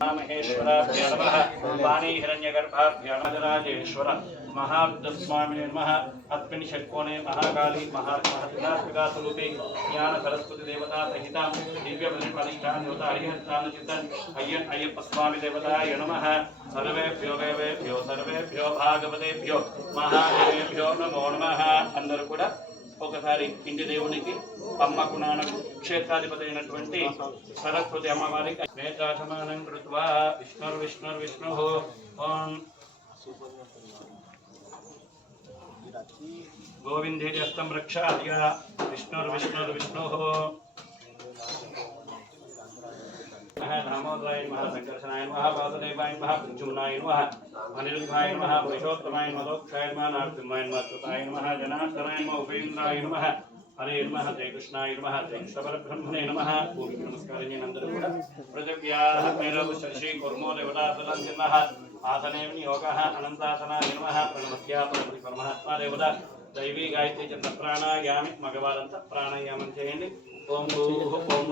మహేశ్వరాభ్య నమ వాణీ హిరణ్యగర్భాభ్య నమరాజేశ్వర మహారుద్రస్వామినే నమ అస్మిన్ షట్కోణే మహాకాళీ మహాత్మగా స్వరూపే జ్ఞాన సరస్వతి దేవతా సహిత దివ్య ప్రతిష్టాన్ యువత హరిహస్తాను చింతన్ అయ్యన్ అయ్యప్ప స్వామి దేవతాయ నమ సర్వేభ్యో వేవేభ్యో సర్వేభ్యో భాగవతేభ్యో మహాదేవేభ్యో నమో నమ అందరూ కూడా ఒకసారి ఇంటి దేవునికి అమ్మకు నాన్నకు క్షేత్రాధిపతి అయినటువంటి సరస్వతి అమ్మవారికి నేత్రాసమానం కృత్వా విష్ణుర్ విష్ణుర్ విష్ణు ఓం గోవిందేజస్తం రక్షాద్య విష్ణుర్ విష్ణుర్ విష్ణు నామోదరాయ నమః సంకర్షణాయ నమః వాసుదేవాయ నమః ప్రచుమ్నాయ నమః అనిరుద్ధాయ నమః పురుషోత్తమాయ మదోక్షాయ నమః నారసింహాయ నమః కృతాయ నమః జనార్దనాయ నమః ఉపేంద్రాయ నమః హరే నమః జయకృష్ణాయ నమః జయకృష్ణ పరబ్రహ్మణే నమః భూమికి నమస్కారం చేయని అందరూ కూడా పృథివ్యాః మేరవు శశి కుర్మో దేవతాతలం నమః ఆసనే యోగः అనంతాసనాయ నమః ప్రణమస్యా పరమతి పరమాత్మా దేవత దైవీ గాయత్రి చంద్ర ప్రాణాయామి మగవారంతా ప్రాణాయామం చేయండి ఓం భూ ఓం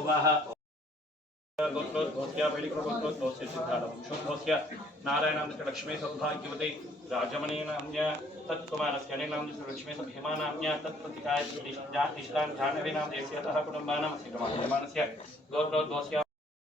गोत्रोद्भवस्य वैदिकगोत्रोद्भवस्य सिद्धारवंशोद्भवस्य नारायणाम्नस्य लक्ष्मी सौभाग्यवती राजमणीनाम्न्य तत्कुमारस्य अनिलाम्नस्य लक्ष्मी सभ्यमानाम्न्य तत्प्रतिकाय इष्टान् जाह्नवीनां देश्यतः कुटुम्बानां श्रीरमानस्य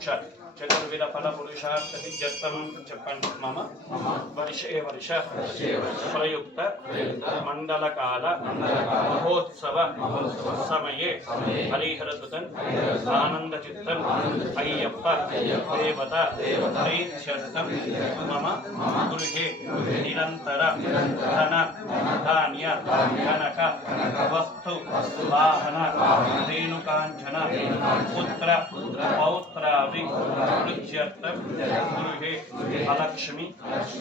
Chuck. చతుర్విధ ఫల పురుషార్థ సిద్ధ్యర్థం చెప్పండి మమ. వర్షే వర్ష? ప్రయుక్త మండలకాల మహోత్సవ సమయే హరిహరసుతన్ ఆనందచిత్తన్ అయ్యప్ప దేవత ప్రీత్యర్థం మమ గృహే నిరంతర ధన ధాన్య కనక వస్తు వాహన రేణుకాంచన పుత్ర పౌత్రాది अलक्ष्मी,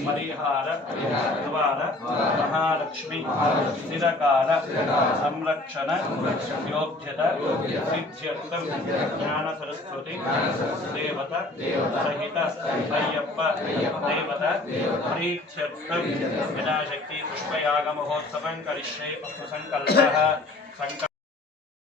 परिहार, द्वार, महालक्ष्मी स्थिरकार संरक्षण, योग्यत सिद्ध्यर्थम ज्ञान सरस्वती सहित प्रीत्यर्थम विनाशक्ति पुष्पयाग महोत्सव करिष्ये संकल्प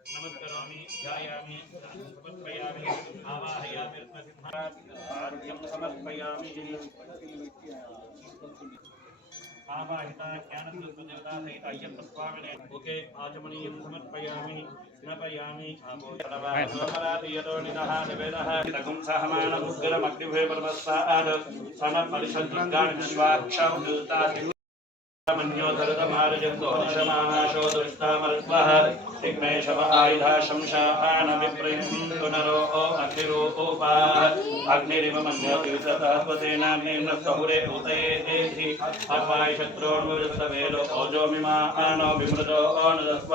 नमस्करोमि ध्यायामि समर्पयामि आवाहयामि रत्नसिद्धार्थ्यं समर्पयामि। आवाहिता ज्ञानसरस्वदेवता सहित अय्यं तत्स्वामिने मुखे आचमनीयं समर्पयामि स्नपयामि आपोयतो निदः निवेदः। तगुं सहमानमुग्रमग्निभे पर्वस्तात् समर्परिषद्गान् विश्वाक्षौ मन्योतरुतमार्यन्तोक्षमानाशोदुष्टामरुत्वः तिग्मे शव आयुधा शंशापान विप्रयुन्दुनरो अखिरो ओपाः अग्निरिव मन्योतितः पतेनाभिर्नस्तहुरे भूतये तेभि अपायशत्रोन्वृत्तवेलो ओजोमिमा आनो विमृतो अनुदस्व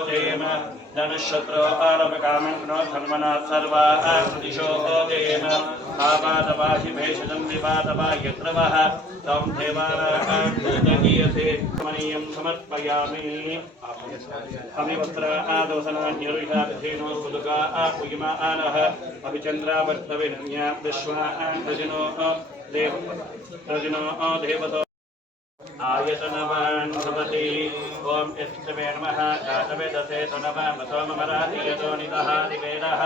देम। धनुशत्र आरभ कामङ्नो धन्मना सर्वा आकृतिशो देम। आपादवाहि भेषजं विपादवा यत्र तं देवारागीयते मनीयं समर्पयामि। अभिवस्त्र आदोसना निरुह्याधेनो कुदुका आनः। अभिचन्द्रा नन्या विश्वा आन्दजिनो देव रजनो देवतो आयतनवान् भवति। ॐ यष्टवे नमः। दातवे दशे तु नमः मतो ममराधियतो नितः निवेदः।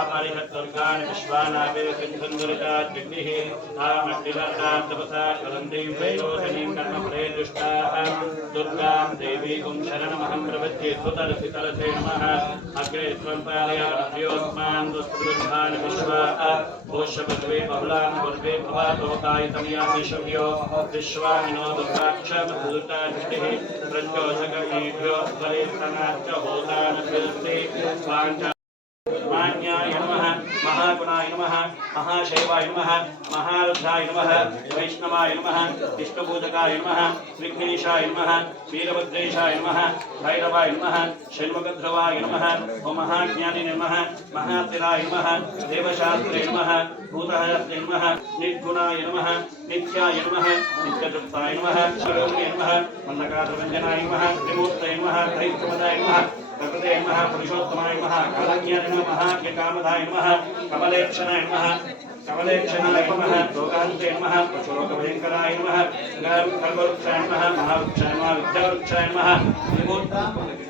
अपरिहत्वर्गाणि विश्वानाभिर्सिन्धुन्दुरिताद्विग्निः तामण्डिवर्णां तपसा कलन्दीं वैरोहिणीं कर्मफले दुष्टाः। दुर्गां देवीकुं शरणमहं प्रवच्ये सुतरसि तरसे नमः। अग्रे त्वं पालयामयोस्मान् दुष्प्रदुर्भान् विश्वा। भूषभद्वे बहुलां पूर्वे भवातोकायितं या विश्वयो विश्वामिनो दुर्गा दुर्गाक्षमधुताष्टिः प्रचोदकमेभ्यो स्वरेतनाच्च होतानभिस्ते स्वाञ्च महाशैवाय नमः महारुद्राय नमः वैष्णवाय नमः विष्णुपूजकाय नमः विघ्नेशाय नमः वीरभद्रेशाय नमः भैरवाय नमः षण्मुखध्रुवाय नमः ओ महाज्ञानिने नमः महातिराय नमः देवशास्त्रे नमः भूतहस्ते नमः निर्गुणाय नमः नित्याय नमः नित्यतृप्ताय नमः शिरोमणे नमः मल्लकाधरञ्जनाय नमः त्रिमूर्तये नमः दैत्यमदाय नमः प्रकृते नमः पुरुषोत्तमाय नमः कालज्ञाय नमः कामधाय नमः कमलेक्षणाय नमः कमलेक्षणाय नमः लोकान्ते नमः पशुलोकभयङ्कराय नमः सर्ववृक्षाय नमः महावृक्षाय नमः विद्यावृक्षाय नमः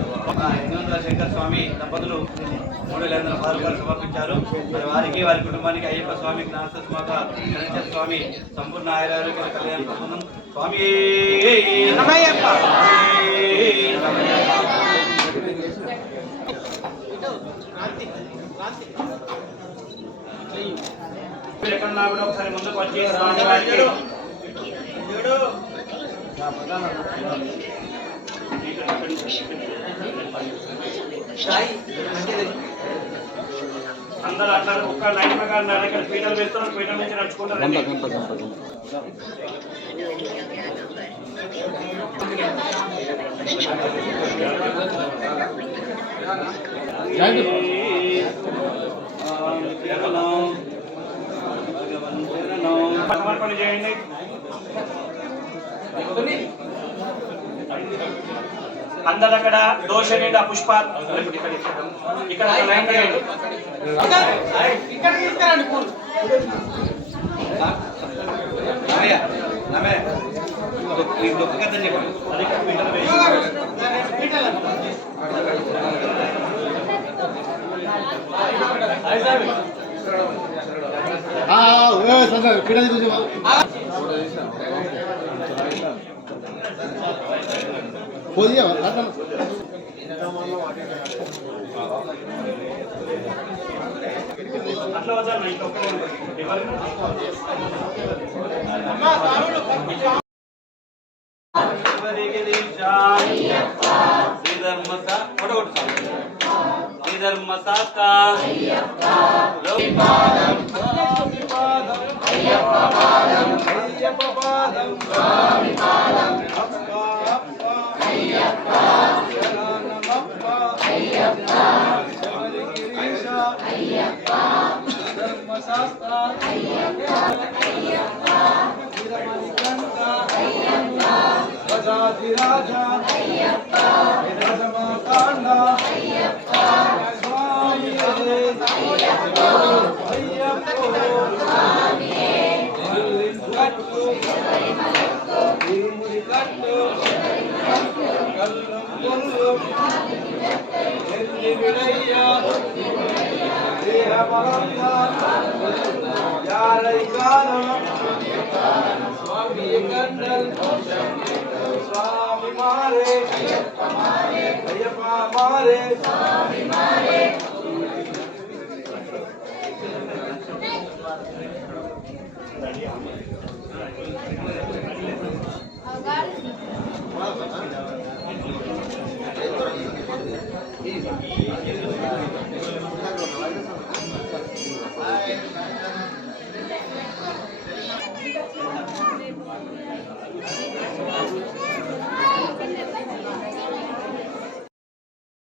యజ్ఞేంద్ర శంకర్ స్వామి దంపతులు మూడు వేల వందల పదహారు సమర్పించారు. మరి వారికి వారి కుటుంబానికి అయ్యప్ప స్వామి గణేశ్వర స్వామి సంపూర్ణ ఆయురారోగ్య కళ్యాణ ప్రబంధం స్వామి! రమయ్యప్ప మీరు ఎక్కడున్నా కూడా ఒకసారి ముందుకు వచ్చి అందరూ అట్లా ఒక్క లైన్ ప్రకారం దగ్గర పీటలు వేస్తున్నారు పీటల నుంచి నడుచుకుంటారు. సమర్పణ చేయండి. అందరు అక్కడ దోష నిండా పుష్ప ఇక్కడ ఒక లైన్ వేయండి. రమయ్య రమయ్య ఈ గొప్ప కథ చెప్పండి అది Oh, சொல்லும் என்று விளையா யாரை காரணம் சுவாமியை கண்டல் சுவாமி மாறே ஐயப்பா மாறே Thank you. immediately.